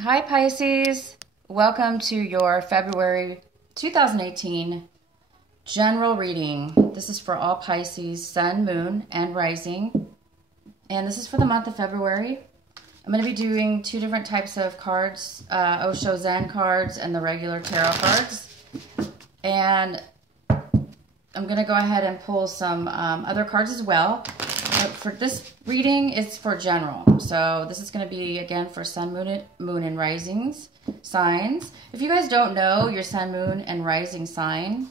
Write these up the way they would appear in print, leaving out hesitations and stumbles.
Hi Pisces, welcome to your February 2018 general reading. This is for all Pisces, Sun, Moon, and Rising. And this is for the month of February. I'm going to be doing two different types of cards, Osho Zen cards and the regular tarot cards. And I'm going to go ahead and pull some other cards as well. But for this reading, it's for general. So this is going to be, again, for Sun, Moon, and Risings signs. If you guys don't know your Sun, Moon, and Rising sign,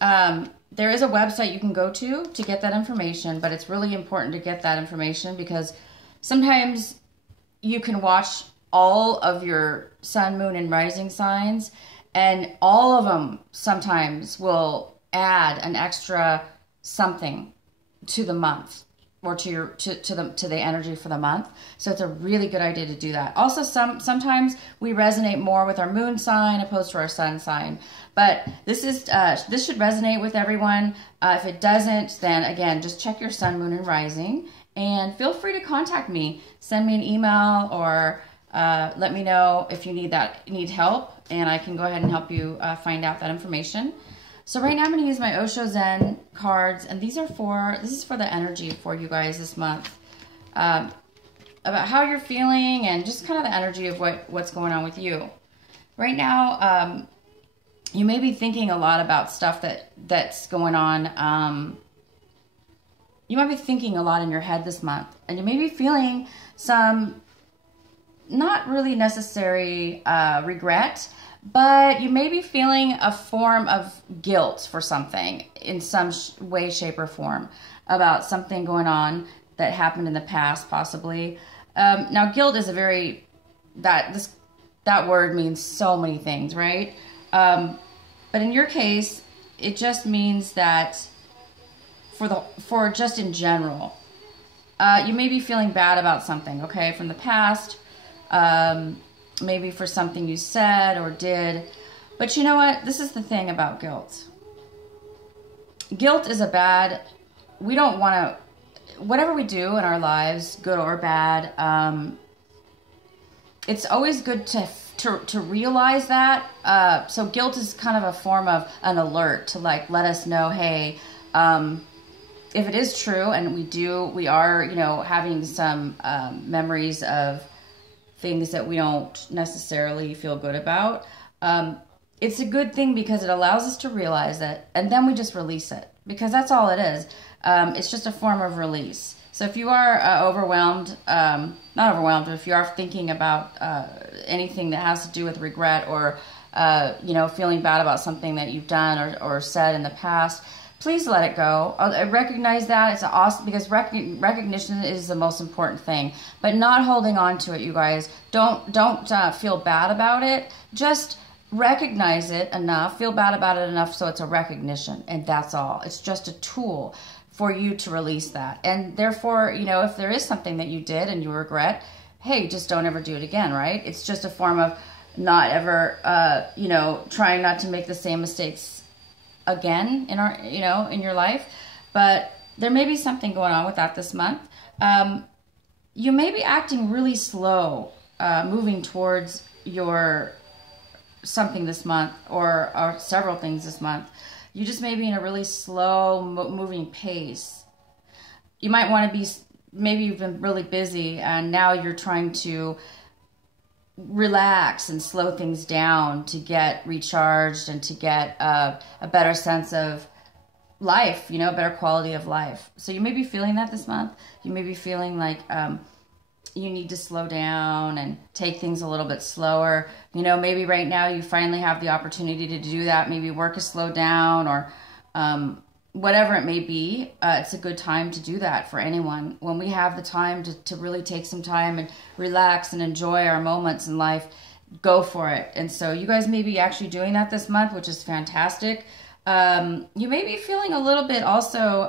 there is a website you can go to get that information. But it's really important to get that information because sometimes you can watch all of your Sun, Moon, and Rising signs, and all of them sometimes will add an extra something to the month or to the energy for the month. So it's a really good idea to do that. Also, sometimes we resonate more with our moon sign opposed to our sun sign. But this should resonate with everyone. If it doesn't, then again, just check your Sun, Moon, and Rising, and feel free to contact me. Send me an email or let me know if you need help, and I can go ahead and help you find out that information. So right now I'm going to use my Osho Zen cards, and this is for the energy for you guys this month. About how you're feeling and just kind of the energy of what's going on with you. Right now, you may be thinking a lot about stuff that's going on. You might be thinking a lot in your head this month, and you may be feeling some not really necessary regret, but you may be feeling a form of guilt for something in some way, shape, or form about something going on that happened in the past, possibly. Now, guilt is that word means so many things, right? But in your case, it just means that for just in general, you may be feeling bad about something, okay, from the past. Maybe for something you said or did. But you know what? This is the thing about guilt. Guilt is we don't want to, whatever we do in our lives, good or bad, it's always good to realize that. So guilt is kind of a form of an alert to let us know, hey, if it is true and we are, having some memories of things that we don't necessarily feel good about. It's a good thing because it allows us to realize it, and then we just release it, because that's all it is. It's just a form of release. So if you are overwhelmed, not overwhelmed, but if you are thinking about anything that has to do with regret or feeling bad about something that you've done or said in the past, please let it go. I recognize that. It's awesome, because recognition is the most important thing. But not holding on to it, you guys. Don't feel bad about it. Just recognize it enough. Feel bad about it enough so it's a recognition, and that's all. It's just a tool for you to release that. And therefore, if there is something that you did and you regret, hey, just don't ever do it again, right? It's just a form of not ever, trying not to make the same mistakes again in your life. But there may be something going on with that this month. You may be acting really slow, moving towards your something this month, or several things this month. You just may be in a really slow moving pace. You might want to be, maybe you've been really busy and now you're trying to relax and slow things down to get recharged and to get a better sense of life, a better quality of life. So you may be feeling that this month. You may be feeling like you need to slow down and take things a little bit slower. Maybe right now you finally have the opportunity to do that. Maybe work has slowed down, or whatever it may be. It's a good time to do that for anyone. When we have the time to really take some time and relax and enjoy our moments in life, go for it. And so you guys may be actually doing that this month, which is fantastic. You may be feeling a little bit also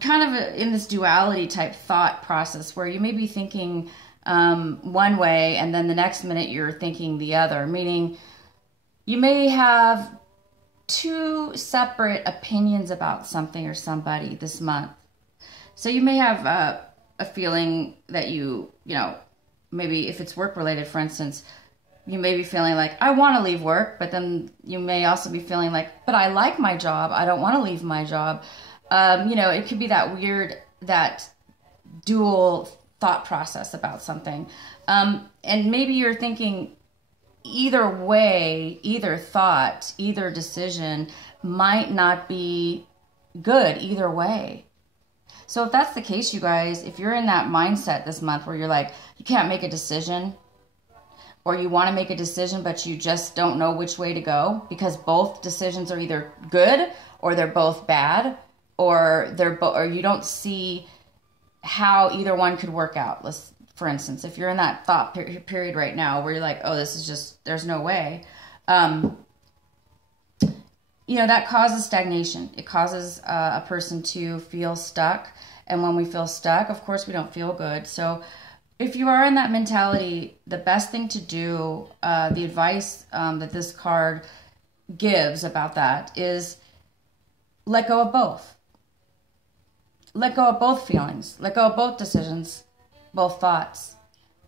kind of in this duality type thought process where you may be thinking one way and then the next minute you're thinking the other, meaning you may have two separate opinions about something or somebody this month. So you may have a feeling that you know, maybe if it's work related, for instance, you may be feeling like, I want to leave work, but then you may also be feeling like, but I like my job. I don't want to leave my job. You know, it could be that weird, that dual thought process about something. And maybe you're thinking either way, either thought, either decision might not be good either way. So if that's the case, you guys, if you're in that mindset this month where you're like, you can't make a decision, or you want to make a decision, but you just don't know which way to go because both decisions are either good or they're both bad, or or you don't see how either one could work out. Let's, for instance, if you're in that thought period right now where you're like, oh, this is just, there's no way. You know, that causes stagnation. It causes a person to feel stuck. And when we feel stuck, of course, we don't feel good. So if you are in that mentality, the best thing to do, the advice that this card gives about that is let go of both. Let go of both feelings. Let go of both decisions, both thoughts.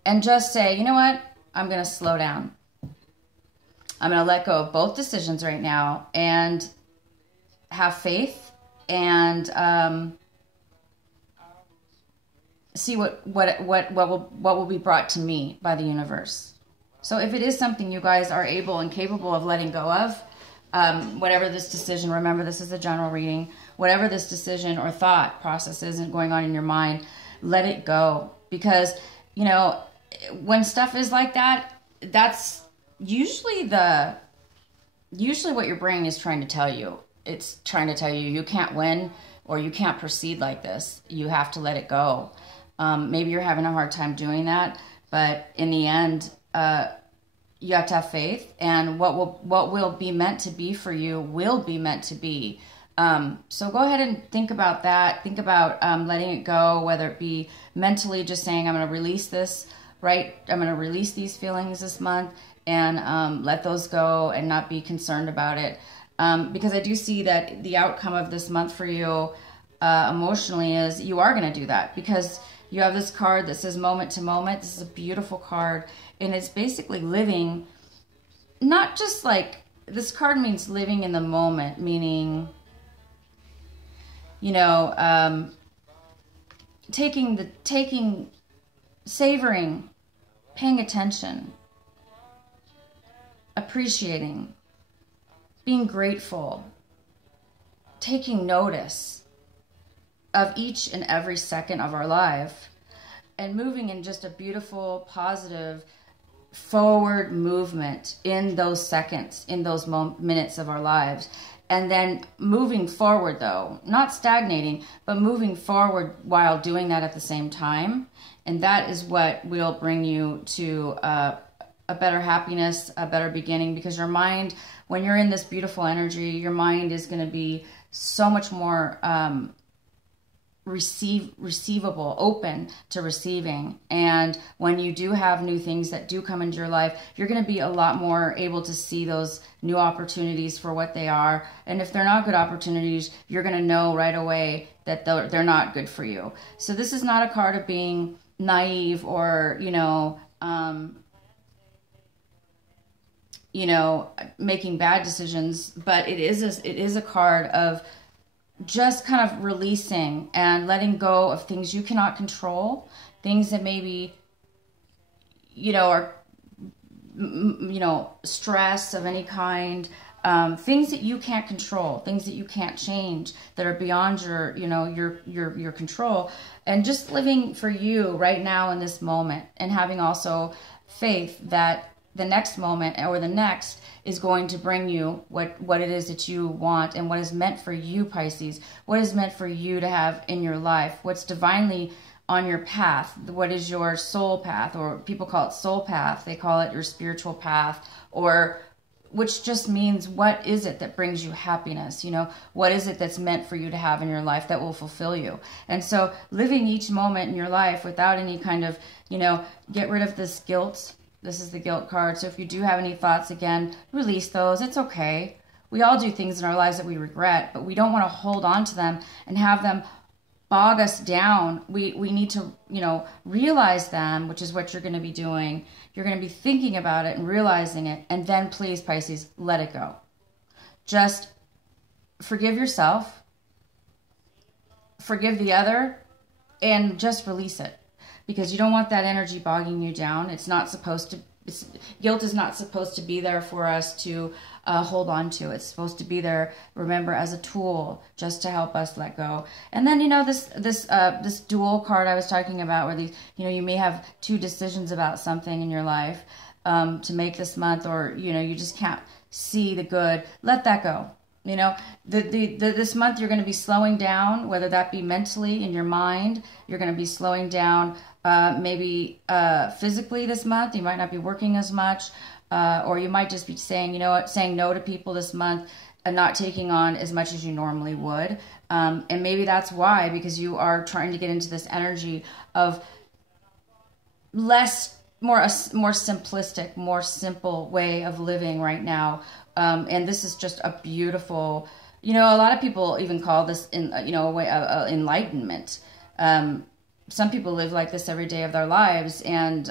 And just say, you know what? I'm going to slow down. I'm going to let go of both decisions right now and have faith and see what will be brought to me by the universe. So if it is something you guys are able and capable of letting go of, whatever this decision, remember this is a general reading, whatever this decision or thought process isn't going on in your mind, let it go. Because, you know, when stuff is like that, that's usually what your brain is trying to tell you. It's trying to tell you you can't win or you can't proceed like this. You have to let it go. Maybe you're having a hard time doing that, but in the end, you have to have faith, and what will be meant to be for you will be meant to be. So go ahead and think about that. Think about letting it go, whether it be mentally just saying, I'm going to release this, right? I'm going to release these feelings this month and let those go and not be concerned about it. Because I do see that the outcome of this month for you emotionally is you are going to do that, because you have this card that says moment to moment. This is a beautiful card, and it's basically living, not just like, this card means living in the moment, meaning, you know, savoring, paying attention, appreciating, being grateful, taking notice of each and every second of our life, and moving in just a beautiful, positive, forward movement in those seconds, in those minutes of our lives. And then moving forward, though, not stagnating, but moving forward while doing that at the same time. And that is what will bring you to a better happiness, a better beginning, because your mind, when you're in this beautiful energy, your mind is going to be so much more receivable, open to receiving. And when you do have new things that do come into your life, you're going to be a lot more able to see those new opportunities for what they are. And if they're not good opportunities, you're going to know right away that they're not good for you. So this is not a card of being naive or, making bad decisions, but it is a card of just kind of releasing and letting go of things you cannot control, things that maybe, are, stress of any kind, things that you can't control, things that you can't change, that are beyond your control, and just living for you right now in this moment, and having also faith that the next moment or the next is going to bring you what it is that you want, and what is meant for you, Pisces, what is meant for you to have in your life, what's divinely on your path, what is your soul path, or people call it soul path, they call it your spiritual path, or which just means what is it that brings you happiness, what is it that's meant for you to have in your life that will fulfill you. And so living each moment in your life without any kind of, get rid of this guilt. This is the guilt card. So if you do have any thoughts, again, release those. It's okay. We all do things in our lives that we regret, but we don't want to hold on to them and have them bog us down. We need to, you know, realize them, which is what you're going to be doing. You're going to be thinking about it and realizing it. And then please, Pisces, let it go. Just forgive yourself, forgive the other, and just release it. Because you don't want that energy bogging you down. It's not supposed to, guilt is not supposed to be there for us to hold on to. It's supposed to be there, remember, as a tool just to help us let go. And then, you know, this dual card I was talking about, where these, you know, you may have two decisions about something in your life to make this month, or, you know, you just can't see the good. Let that go. You know, this month you're going to be slowing down, whether that be mentally in your mind. You're going to be slowing down maybe physically this month. You might not be working as much, or you might just be saying, you know what, saying no to people this month and not taking on as much as you normally would. And maybe that's why, because you are trying to get into this energy of more simplistic, more simple way of living right now. And this is just a beautiful, you know, a lot of people even call this, a way of enlightenment. Some people live like this every day of their lives, and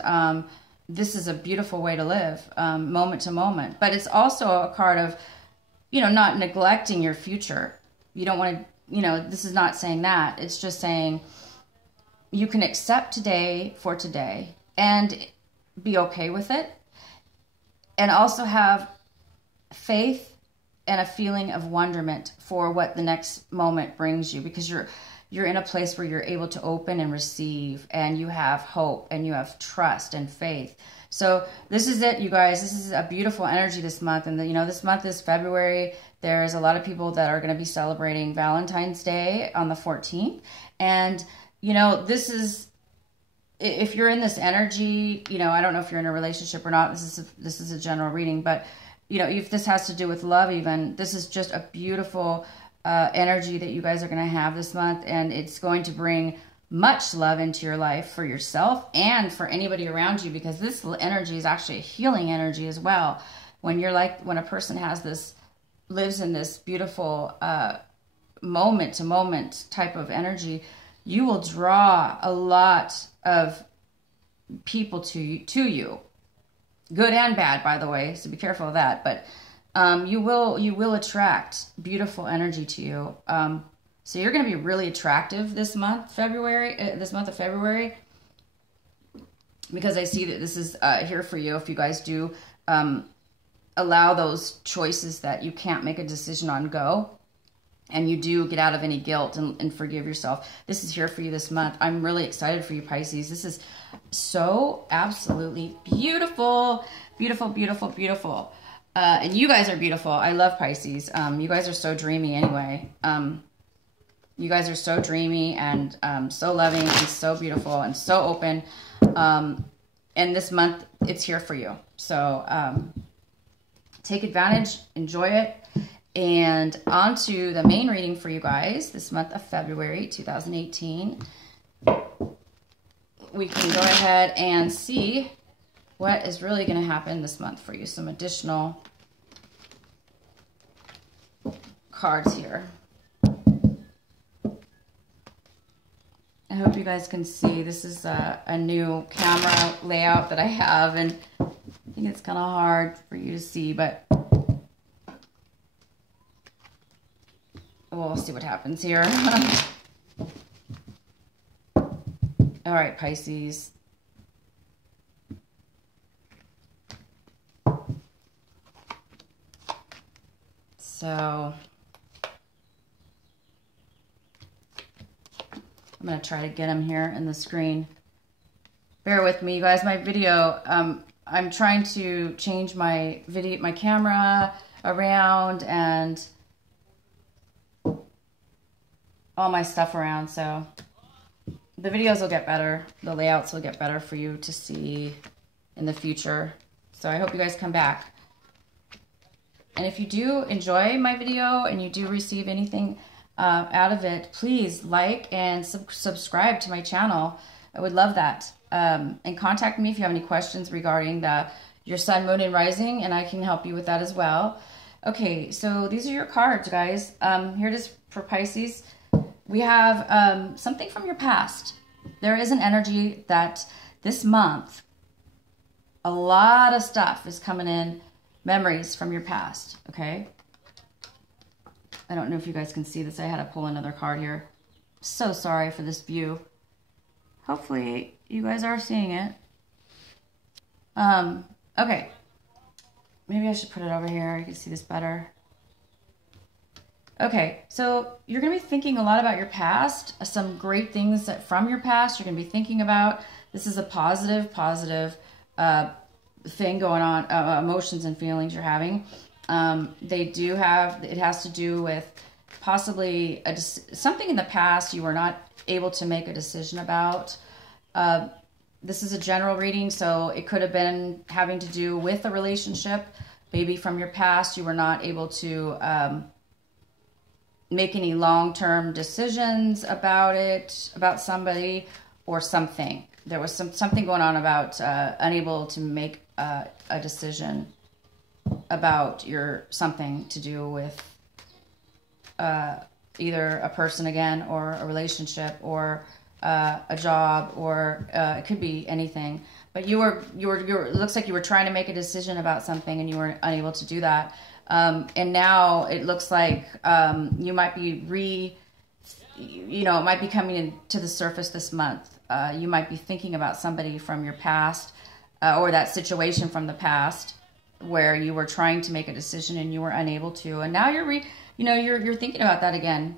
this is a beautiful way to live, moment to moment. But it's also a card of, you know, not neglecting your future. You don't want to, you know, this is not saying that. It's just saying you can accept today for today and be okay with it, and also have faith and a feeling of wonderment for what the next moment brings you, because you're in a place where you're able to open and receive, and you have hope, and you have trust and faith. So this is it, you guys. This is a beautiful energy this month. And you know, this month is February. There's a lot of people that are going to be celebrating Valentine's Day on the 14th. And, you know, this is, if you're in this energy, you know, I don't know if you're in a relationship or not. This is a general reading, but you know, if this has to do with love even, this is just a beautiful energy that you guys are going to have this month. And it's going to bring much love into your life for yourself and for anybody around you, because this energy is actually a healing energy as well. When a person lives in this beautiful moment to moment type of energy, you will draw a lot of people to you. Good and bad, by the way, so be careful of that. But you will attract beautiful energy to you. So you're going to be really attractive this month, of February, because I see that this is here for you if you guys do allow those choices that you can't make a decision on go, and you do get out of any guilt and forgive yourself. This is here for you this month. I'm really excited for you, Pisces. This is so absolutely beautiful. Beautiful, beautiful, beautiful. And you guys are beautiful. I love Pisces. You guys are so dreamy anyway. You guys are so dreamy and so loving and so beautiful and so open. And this month, it's here for you. So take advantage, enjoy it. And on to the main reading for you guys this month of February 2018. We can go ahead and see what is really going to happen this month for you. Some additional cards here. I hope you guys can see. This is a new camera layout that I have, and I think it's kind of hard for you to see, but we'll see what happens here. All right, Pisces. So I'm going to try to get them here in the screen. Bear with me, you guys. My video, I'm trying to change my camera around and all my stuff around, so the videos will get better. The layouts will get better for you to see in the future. So I hope you guys come back. And if you do enjoy my video and you do receive anything out of it, please like and subscribe to my channel. I would love that. And contact me if you have any questions regarding your sun, moon, and rising, and I can help you with that as well. Okay, so these are your cards, guys. Here it is for Pisces. we have something from your past. There is an energy that this month, a lot of stuff is coming in, memories from your past, okay? I don't know if you guys can see this. I had to pull another card here. So sorry for this view. Hopefully you guys are seeing it. Okay. Maybe I should put it over here. You can see this better. Okay, so you're going to be thinking a lot about your past, some great things that from your past you're going to be thinking about. This is a positive thing going on, emotions and feelings you're having. They do have, it has to do with possibly something in the past you were not able to make a decision about. This is a general reading, so it could have been having to do with a relationship. Maybe from your past you were not able to make any long-term decisions about it, about somebody or something. There was something going on about unable to make a decision about something to do with either a person again, or a relationship, or a job, or it could be anything. But it looks like you were trying to make a decision about something and you were unable to do that. And now it looks like you might be it might be coming into the surface this month. You might be thinking about somebody from your past, or that situation from the past where you were trying to make a decision and you were unable to. And now you're thinking about that again.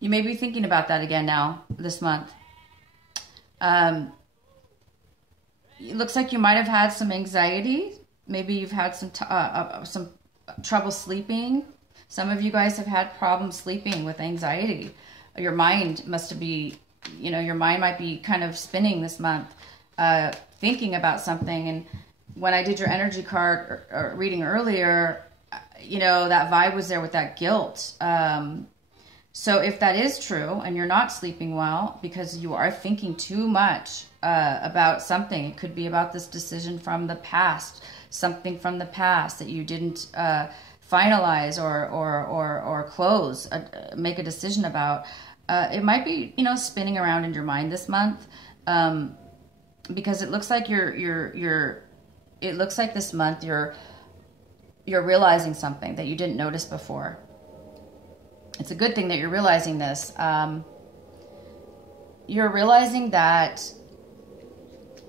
You may be thinking about that again now this month. It looks like you might have had some anxiety. Maybe you've had some trouble sleeping. Some of you guys have had problems sleeping with anxiety. Your mind must be, your mind might be kind of spinning this month, thinking about something. And when I did your energy card reading earlier, that vibe was there with that guilt. So if that is true and you're not sleeping well because you are thinking too much about something, it could be about this decision from the past, something from the past that you didn't finalize or close, make a decision about. It might be, spinning around in your mind this month, because it looks like it looks like this month you're realizing something that you didn't notice before. It's a good thing that you're realizing this. You're realizing that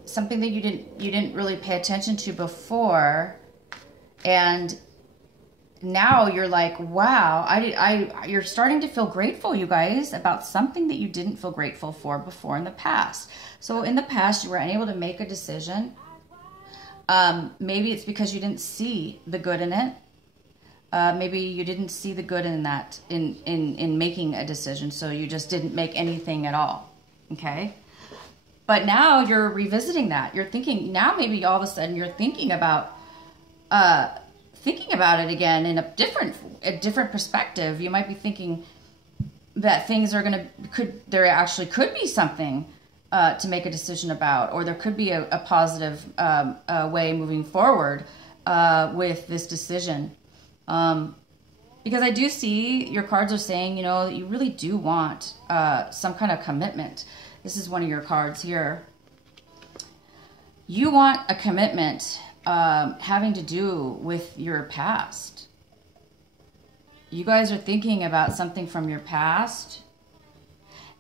something that you didn't really pay attention to before, and now you're like, wow, you're starting to feel grateful, you guys, about something that you didn't feel grateful for before in the past. So in the past, you were unable to make a decision. Maybe it's because you didn't see the good in it. Maybe you didn't see the good in that, in making a decision, so you just didn't make anything at all, okay? But now you're revisiting that. You're thinking, now maybe all of a sudden you're thinking about it again in a different perspective. You might be thinking that things are there actually could be something to make a decision about, or there could be a positive way moving forward with this decision. Because I do see your cards are saying, that you really do want some kind of commitment. This is one of your cards here. You want a commitment having to do with your past. You guys are thinking about something from your past,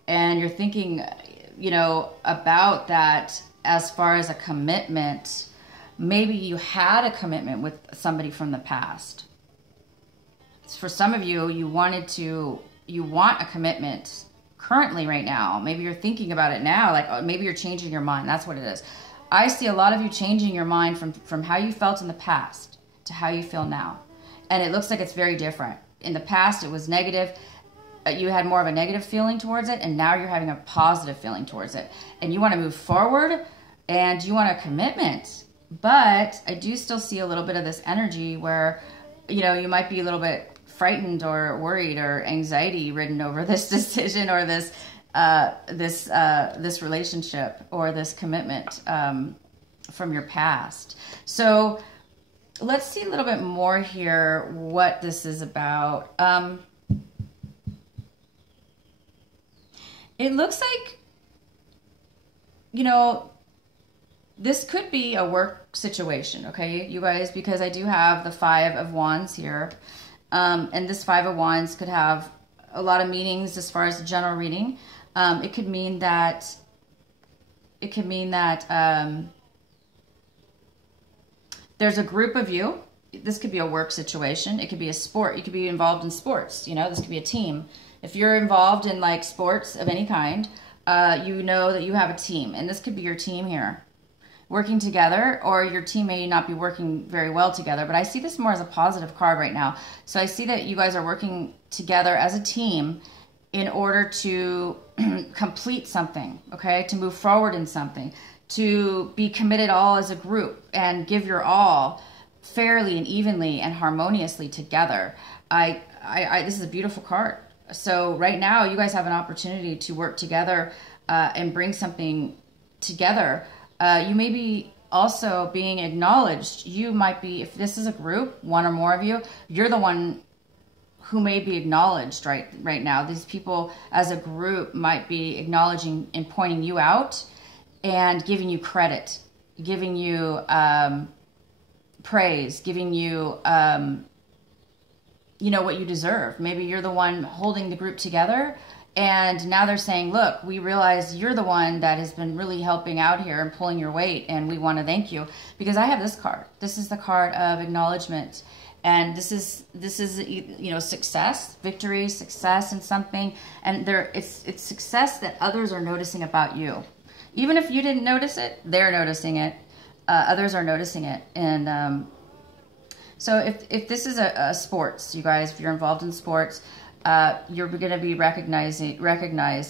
and you're thinking, about that as far as a commitment. Maybe you had a commitment with somebody from the past. For some of you, you want a commitment currently right now. Maybe you're thinking about it now, like maybe you're changing your mind. That's what it is. I see a lot of you changing your mind from how you felt in the past to how you feel now. And it looks like it's very different. In the past, it was negative. You had more of a negative feeling towards it, and now you're having a positive feeling towards it. And you want to move forward, and you want a commitment. But I do still see a little bit of this energy where, you might be a little bit frightened or worried or anxiety ridden over this decision or this relationship or this commitment from your past. So let's see a little bit more here what this is about. It looks like, you know, this could be a work situation, okay, you guys, because I do have the Five of Wands here. And this Five of Wands could have a lot of meanings as far as the general reading. It could mean that, there's a group of you. This could be a work situation. It could be a sport. You could be involved in sports. You know, this could be a team. If you're involved in like sports of any kind, you know that you have a team. And this could be your team here working together, or your team may not be working very well together. But I see this more as a positive card right now. So I see that you guys are working together as a team in order to complete something, okay? To move forward in something, to be committed all as a group and give your all fairly and evenly and harmoniously together. This is a beautiful card. So right now you guys have an opportunity to work together and bring something together. You may be also being acknowledged. You might be, if this is a group, one or more of you, you're the one who may be acknowledged right now. These people as a group might be acknowledging and pointing you out and giving you credit, giving you praise, giving you, you know, what you deserve. Maybe you're the one holding the group together, and now they're saying, look, we realize you're the one that has been really helping out here and pulling your weight, and we want to thank you. Because I have this card. This is the card of acknowledgement. And this is you know, success, victory, success in something. And it's success that others are noticing about you. Even if you didn't notice it, they're noticing it. Others are noticing it. And so if this is a sports, you guys, if you're involved in sports, you're going to be recognized.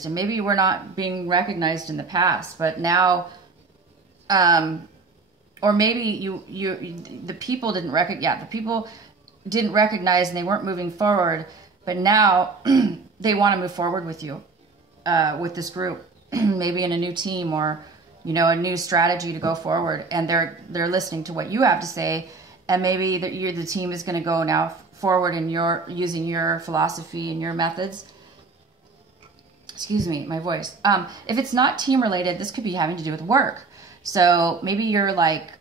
And maybe you were not being recognized in the past, but now, or maybe the people didn't recognize and they weren't moving forward, but now they want to move forward with you, with this group. Maybe in a new team, or, you know, a new strategy to go forward, and they're listening to what you have to say, and maybe the team is going to go now forward in using your philosophy and your methods. Excuse me, my voice. If it's not team related, this could be having to do with work. So maybe you're like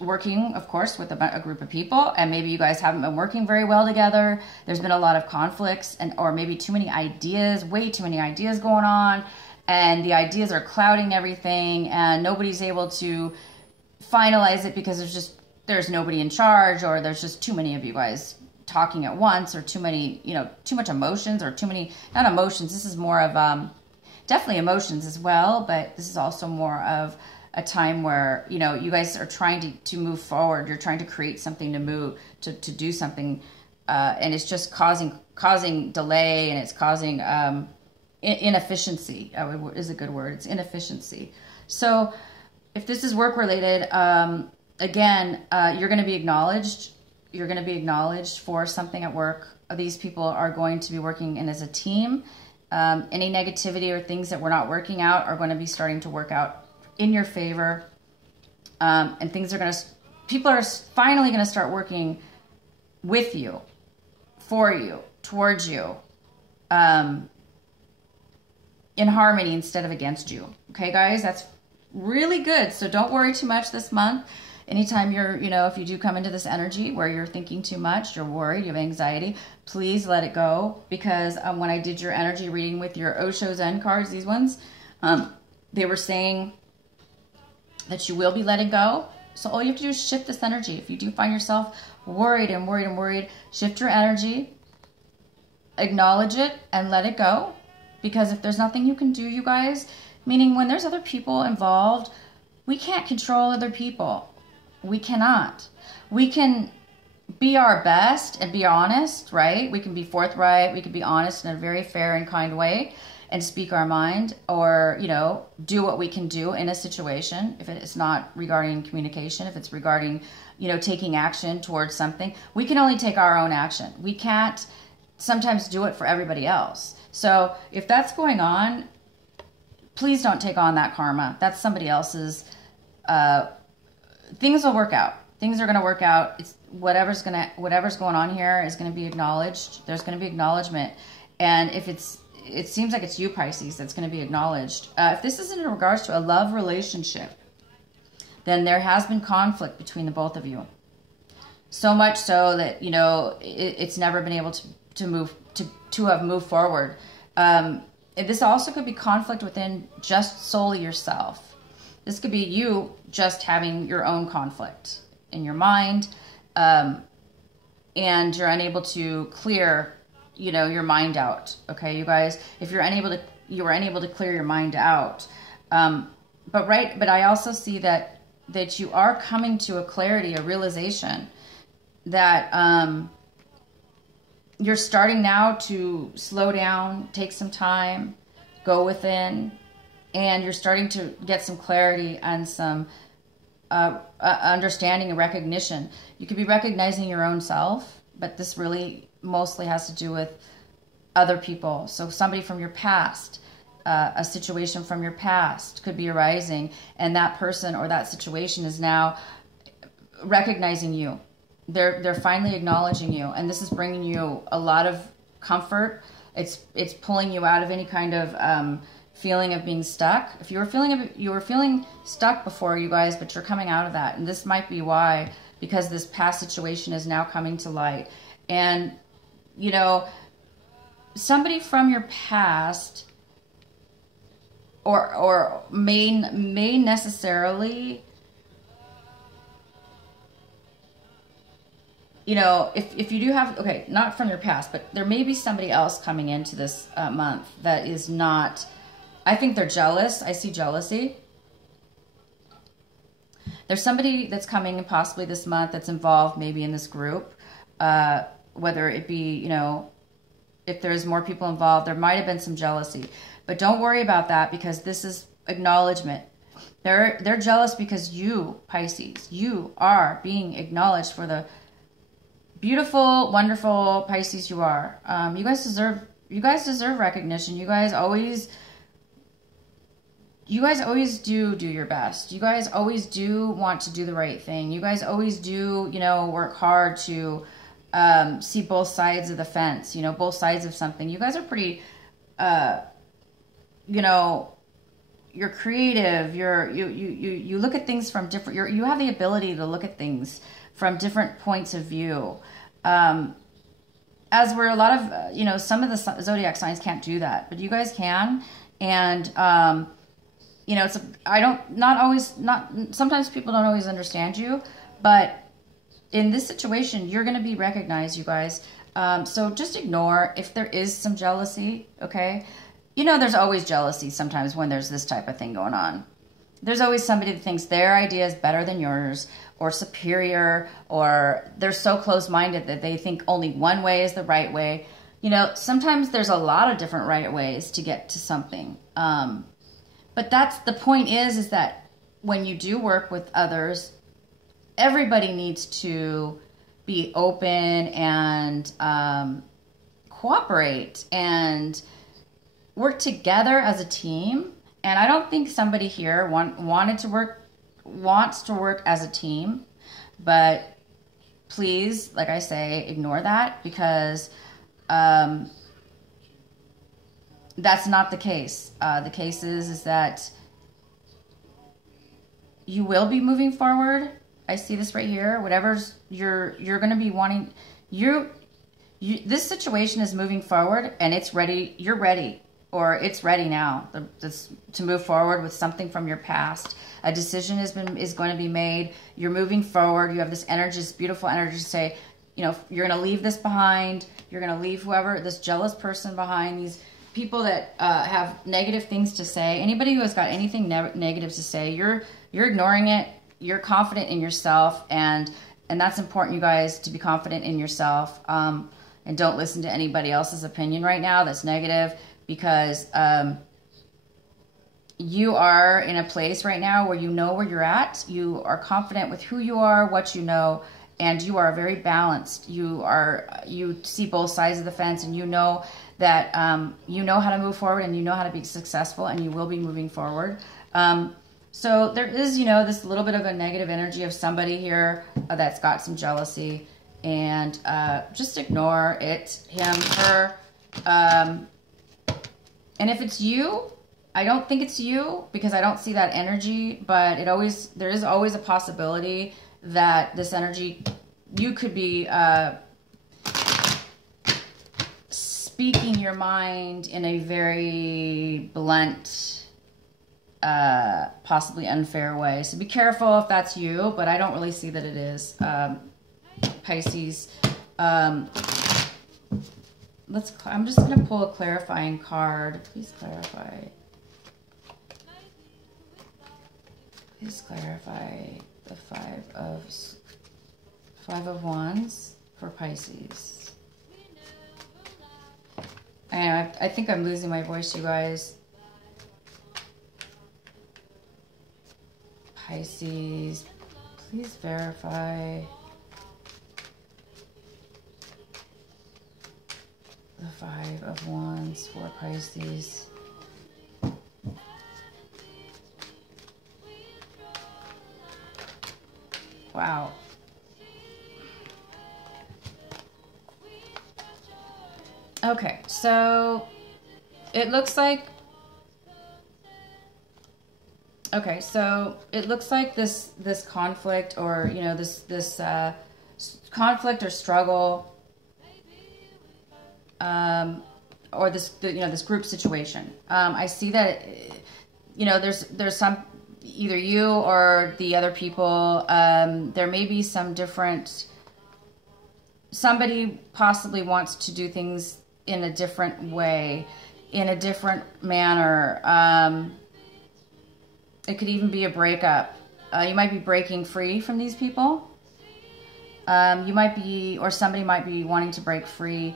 working, of course, with a group of people, and maybe you guys haven't been working very well together. There's been a lot of conflicts, or maybe too many ideas, way too many ideas going on. And the ideas are clouding everything, and nobody's able to finalize it because there's nobody in charge, or there's just too many of you guys talking at once, or too many, you know, too much emotions, or too many, not emotions. This is more of, definitely emotions as well, but this is also more of a time where, you know, you guys are trying to move forward. You're trying to create something to do something, and it's just causing delay, and it's causing, inefficiency is a good word. It's inefficiency. So if this is work related, again, you're going to be acknowledged. You're going to be acknowledged for something at work. These people are going to be working in as a team. Any negativity or things that were not working out are going to be starting to work out in your favor. And people are finally going to start working with you, for you, towards you, in harmony instead of against you. Okay, guys, that's really good. So don't worry too much this month. Anytime if you do come into this energy where you're thinking too much, you're worried, you have anxiety, please let it go. Because when I did your energy reading with your Osho Zen cards, these ones, they were saying that you will be letting go. So all you have to do is shift this energy. If you do find yourself worried, shift your energy, acknowledge it, and let it go. Because if there's nothing you can do, you guys, meaning when there's other people involved, we can't control other people. We cannot. We can be our best and be honest, right? We can be forthright. We can be honest in a very fair and kind way and speak our mind, or, do what we can do in a situation. If it's not regarding communication, if it's regarding, taking action towards something, we can only take our own action. We can't sometimes do it for everybody else. So if that's going on, please don't take on that karma. That's somebody else's. Things will work out. things are going to work out. It's whatever's going on here is going to be acknowledged. There's going to be acknowledgement. And if it seems like it's you, Pisces, that's going to be acknowledged. If this is in regards to a love relationship, then there has been conflict between the both of you. So much so that, you know, it's never been able to have moved forward. And this also could be conflict within just solely yourself. This could be you just having your own conflict in your mind, and you're unable to clear, you know, your mind out. Okay, you guys, if you were unable to clear your mind out. But I also see that you are coming to a clarity, a realization that you're starting now to slow down, take some time, go within, and you're starting to get some clarity and some understanding and recognition. You could be recognizing your own self, but this really mostly has to do with other people. So somebody from your past, a situation from your past could be arising, and that person or that situation is now recognizing you. They're finally acknowledging you, and this is bringing you a lot of comfort. It's pulling you out of any kind of feeling of being stuck. If you were feeling stuck before, you guys, but you're coming out of that, and this might be why, because this past situation is now coming to light. And you know, somebody from your past or may necessarily, you know, if you do have, okay, not from your past, but there may be somebody else coming into this month that is not, I think they're jealous. I see jealousy. There's somebody that's coming in possibly this month that's involved maybe in this group, whether it be, you know, if there's more people involved, there might have been some jealousy. But don't worry about that, because this is acknowledgement. They're jealous because you, Pisces, you are being acknowledged for the beautiful, wonderful Pisces you are. You guys deserve recognition. You guys always do your best. You guys always do want to do the right thing. You guys always do, you know, work hard to see both sides of the fence, you know, both sides of something. You guys are pretty, you know, you're creative. You look at things from different, you have the ability to look at things from different points of view. As where a lot of, you know, some of the zodiac signs can't do that, but you guys can. And, you know, sometimes people don't always understand you, but in this situation, you're going to be recognized, you guys. So just ignore if there is some jealousy, okay? You know, there's always jealousy sometimes when there's this type of thing going on. There's always somebody that thinks their idea is better than yours, or superior, or they're so close-minded that they think only one way is the right way. You know, sometimes there's a lot of different right ways to get to something. But that's the point is that when you do work with others, everybody needs to be open and cooperate and work together as a team. And I don't think somebody here wants to work as a team, but please, like I say, ignore that, because that's not the case. The case is that you will be moving forward. I see this right here. Whatever's you're going to be wanting, this situation is moving forward, and it's ready. You're ready, or it's ready now to move forward with something from your past. A decision is going to be made. You're moving forward. You have this energy, this beautiful energy to say, you know, you're going to leave this behind. You're going to leave this jealous person behind, these people that have negative things to say. Anybody who has got anything negative to say, you're ignoring it. You're confident in yourself, and that's important, you guys, to be confident in yourself, and don't listen to anybody else's opinion right now that's negative, because you are in a place right now where you know where you're at. You are confident with who you are, what you know, and you are very balanced. You see both sides of the fence, and you know that you know how to move forward, and you know how to be successful, and you will be moving forward. So there is, you know, this little bit of a negative energy of somebody here that's got some jealousy, and just ignore it, him, her. And if it's you, I don't think it's you because I don't see that energy, but there is always a possibility that this energy, you could be speaking your mind in a very blunt, possibly unfair way. So be careful if that's you, but I don't really see that it is. Pisces. I'm just going to pull a clarifying card. Please clarify. Please clarify the Five of Wands for Pisces. And I think I'm losing my voice, you guys. Pisces, please verify the Five of Wands for Pisces. Wow. Okay, so it looks like this conflict, or you know, this conflict or struggle, or this, you know, this group situation. I see that, you know, there's some, either you or the other people, there may be some different, somebody possibly wants to do things in a different way, in a different manner. It could even be a breakup. You might be breaking free from these people. You might be, or somebody might be wanting to break free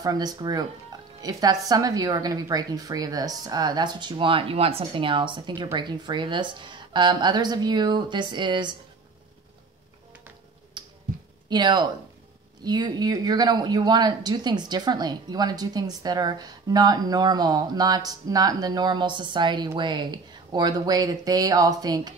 from this group. If that's, some of you are going to be breaking free of this. That's what you want. You want something else. I think you're breaking free of this. Others of you, this is, you know, you want to do things differently. You want to do things that are not normal, not in the normal society way, or the way that they all think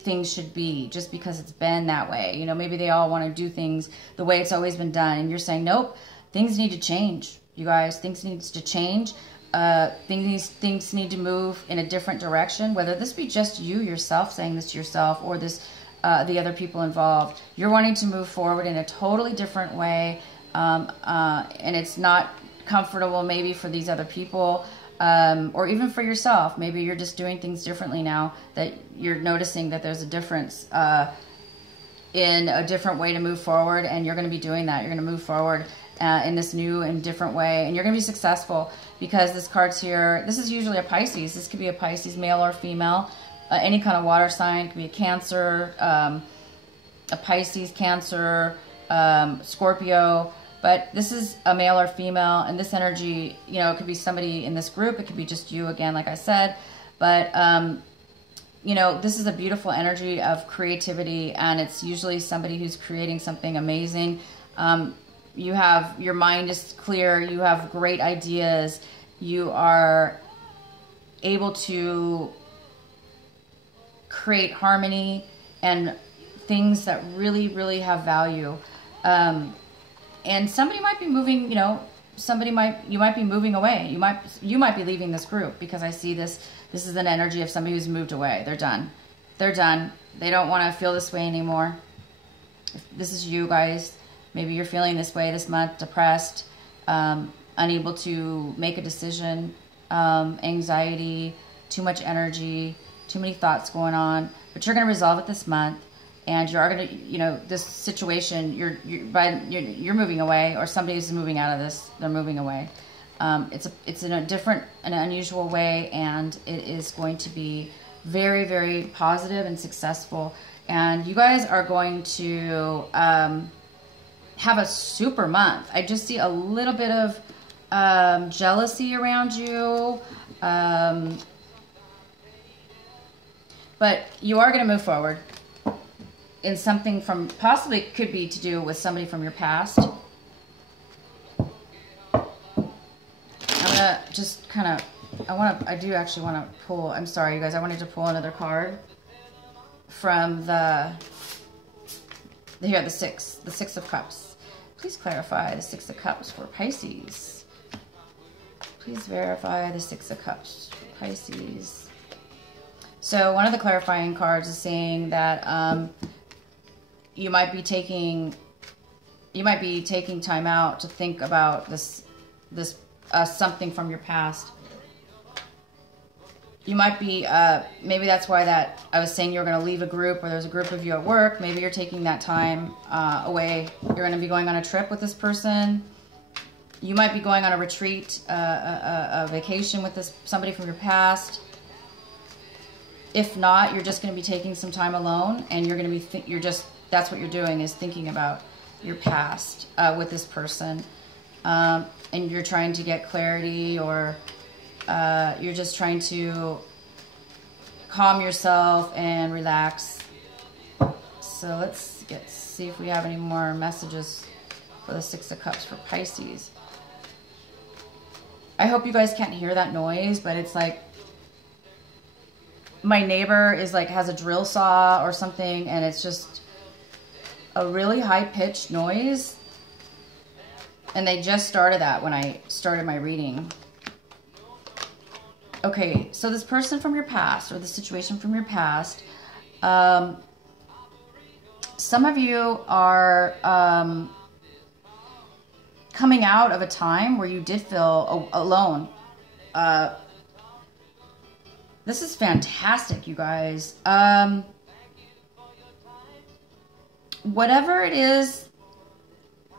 things should be, just because it's been that way. You know, maybe they all want to do things the way it's always been done, and you're saying, nope, things need to change, you guys. Things needs to change. Things need to move in a different direction, whether this be just you yourself saying this to yourself, or this the other people involved. You're wanting to move forward in a totally different way, and it's not comfortable maybe for these other people, or even for yourself. Maybe you're just doing things differently now, that you're noticing that there's a difference in a different way to move forward, and you're going to be doing that. You're going to move forward in this new and different way, and you're going to be successful, because this card's here. This is usually a Pisces. This could be a Pisces, male or female, any kind of water sign. It could be a Cancer, a Pisces, Cancer, Scorpio, but this is a male or female, and this energy, you know, it could be somebody in this group. It could be just you again, like I said, but you know, this is a beautiful energy of creativity, and it's usually somebody who's creating something amazing. You have, your mind is clear, you have great ideas, you are able to create harmony and things that really, really have value. And somebody might be moving, you know, you might be moving away. You might be leaving this group, because I see this is an energy of somebody who's moved away. They're done. They're done. They don't want to feel this way anymore. If this is you guys. Maybe you're feeling this way this month, depressed, unable to make a decision, anxiety, too much energy, too many thoughts going on. But you're going to resolve it this month, and you are going to, you know, this situation, you're moving away, or somebody is moving out of this. They're moving away. It's in a different, an unusual way, and it is going to be very, very positive and successful. And you guys are going to have a super month. I just see a little bit of jealousy around you, but you are going to move forward in something from, possibly could be to do with somebody from your past. I'm gonna just kind of, I do actually want to pull, I'm sorry you guys, I wanted to pull another card. from the Six of Cups. Please clarify the Six of Cups for Pisces. Please verify the Six of Cups for Pisces. So one of the clarifying cards is saying that you might be taking time out to think about this something from your past. You might be, maybe that's why that I was saying you're going to leave a group, or there's a group of you at work. Maybe you're taking that time away. You're going to be going on a trip with this person. You might be going on a retreat, a vacation with somebody from your past. If not, you're just going to be taking some time alone, and you're going to be, that's what you're doing, is thinking about your past with this person. And you're trying to get clarity, or you're just trying to calm yourself and relax. So let's see if we have any more messages for the Six of Cups for Pisces. I hope you guys can't hear that noise, but it's like my neighbor is like has a drill saw or something, and it's just a really high-pitched noise. And they just started that when I started my reading. Okay, so this person from your past, or the situation from your past, some of you are coming out of a time where you did feel alone. This is fantastic, you guys. Whatever it is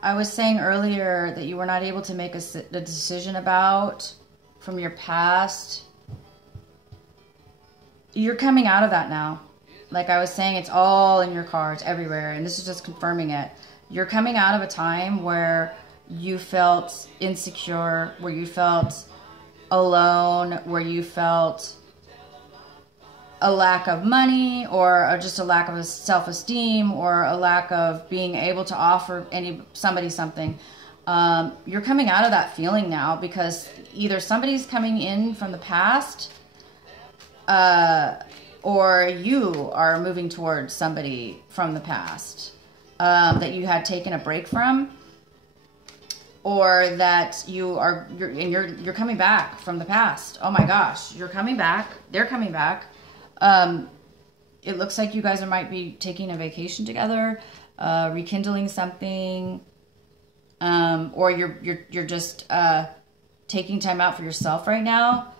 I was saying earlier that you were not able to make a decision about from your past, you're coming out of that now. Like I was saying, it's all in your cards everywhere, and this is just confirming it. You're coming out of a time where you felt insecure, where you felt alone, where you felt a lack of money, or just a lack of self-esteem, or a lack of being able to offer somebody something. You're coming out of that feeling now, because either somebody's coming in from the past, or you are moving towards somebody from the past that you had taken a break from, or that you're coming back from the past. Oh my gosh, you're coming back. They're coming back. It looks like you guys might be taking a vacation together, rekindling something, or you're just taking time out for yourself right now.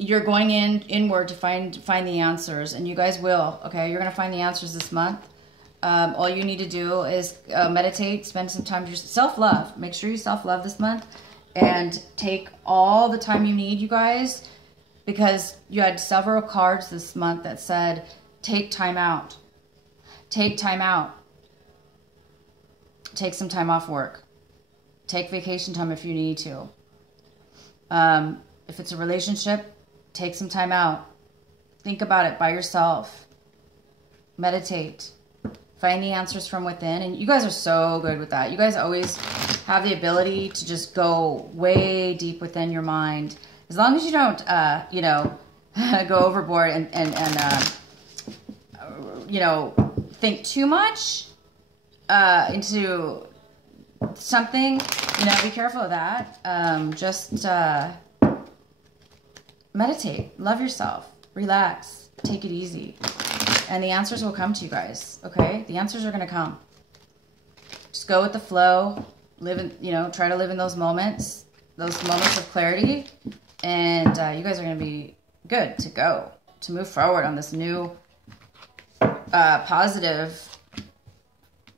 You're going inward to find the answers, and you guys will. Okay, you're gonna find the answers this month. All you need to do is meditate, spend some time to self-love. Make sure you self-love this month, and take all the time you need, you guys, because you had several cards this month that said, take time out. Take time out. Take some time off work. Take vacation time if you need to. If it's a relationship, take some time out. Think about it by yourself. Meditate. Find the answers from within. And you guys are so good with that. You guys always have the ability to just go way deep within your mind. As long as you don't, go overboard and think too much into something. Be careful of that. Just meditate. Love yourself. Relax. Take it easy. And the answers will come to you guys, okay? The answers are going to come. Just go with the flow. Live in, try to live in those moments of clarity. And you guys are going to be good to go, to move forward on this new positive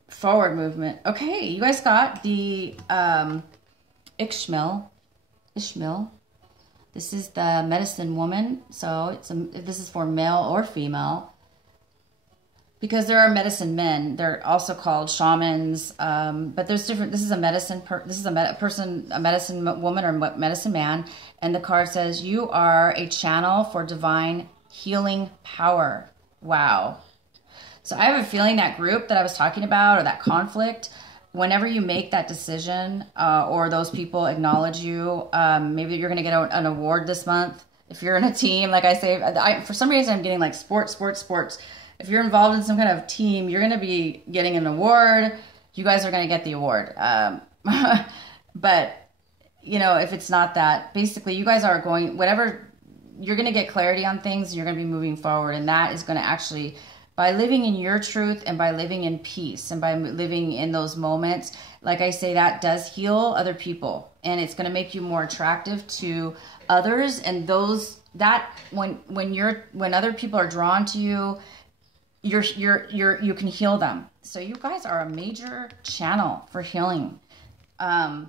forward movement. Okay, you guys got the Ishmael. This is the medicine woman. So this is for male or female. Because there are medicine men, they're also called shamans. But there's different. This is a medicine. A medicine woman or medicine man, and the card says you are a channel for divine healing power. Wow. So I have a feeling that group that I was talking about, or that conflict, whenever you make that decision, or those people acknowledge you, maybe you're going to get an award this month. If you're in a team, like I say, for some reason I'm getting like sports. If you're involved in some kind of team, you're going to be getting an award. You guys are going to get the award. But, you know, if it's not that, basically you guys are going, whatever, you're going to get clarity on things. You're going to be moving forward. And that is going to actually, by living in your truth and by living in peace and by living in those moments, like I say, that does heal other people. And it's going to make you more attractive to others. And those, that, when other people are drawn to you, you can heal them. So you guys are a major channel for healing. As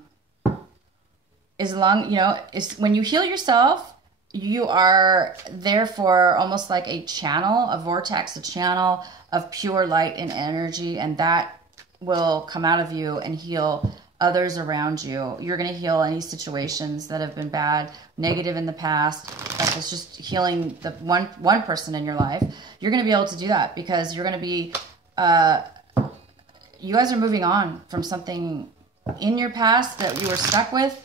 long, you know, when you heal yourself, you are therefore almost like a channel, a vortex, a channel of pure light and energy, and that will come out of you and heal others around you. You're going to heal any situations that have been bad, negative in the past. Like it's just healing the one person in your life. You're going to be able to do that because you're going to be, you guys are moving on from something in your past that you were stuck with,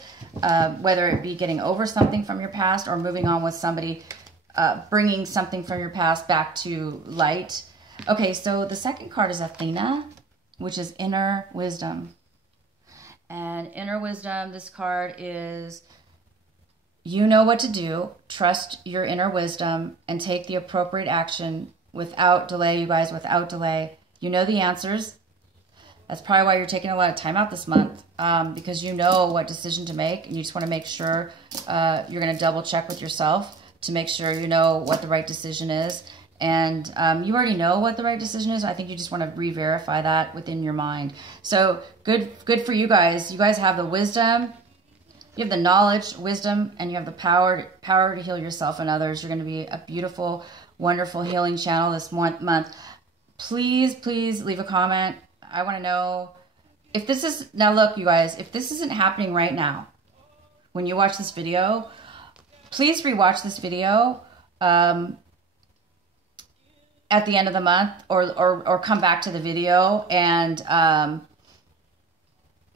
whether it be getting over something from your past or moving on with somebody, bringing something from your past back to light. Okay, so the second card is Athena, which is inner wisdom. And inner wisdom, this card is, you know what to do, trust your inner wisdom, and take the appropriate action without delay, you guys, without delay. You know the answers. That's probably why you're taking a lot of time out this month, because you know what decision to make, and you just want to make sure you're going to double check with yourself to make sure you know what the right decision is. And you already know what the right decision is. I think you just want to re-verify that within your mind. So good for you guys. You guys have the wisdom, you have the knowledge, wisdom, and you have the power to heal yourself and others. You're going to be a beautiful, wonderful healing channel this month. Please leave a comment. I want to know if this is, now look, you guys, if this isn't happening right now, when you watch this video, please rewatch this video at the end of the month or come back to the video. And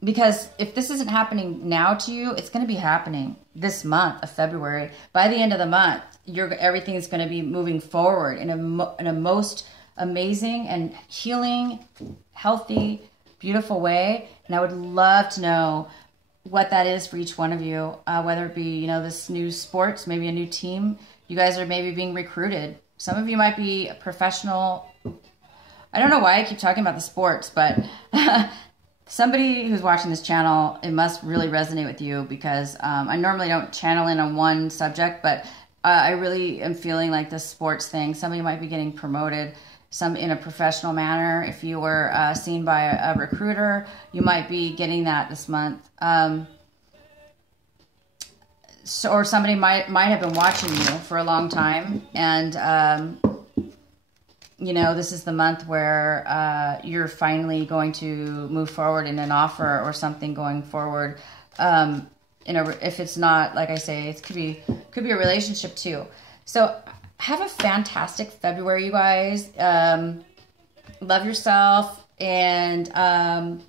because if this isn't happening now to you, it's going to be happening this month of February. By the end of the month, everything is going to be moving forward in a most amazing and healing, healthy, beautiful way. And I would love to know what that is for each one of you, whether it be, you know, this new sports, maybe a new team. You guys are maybe being recruited. Some of you might be a professional. I don't know why I keep talking about the sports, but somebody who's watching this channel, it must really resonate with you because I normally don't channel in on one subject, but I really am feeling like this sports thing. Somebody might be getting promoted, some in a professional manner. If you were seen by a recruiter, you might be getting that this month. Or somebody might have been watching you for a long time, and you know, this is the month where you're finally going to move forward in an offer or something going forward. If it's not, like I say, it could be a relationship too. So have a fantastic February, you guys. Love yourself, and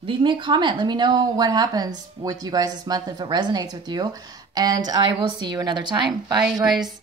leave me a comment. Let me know what happens with you guys this month if it resonates with you. And I will see you another time. Bye, you guys.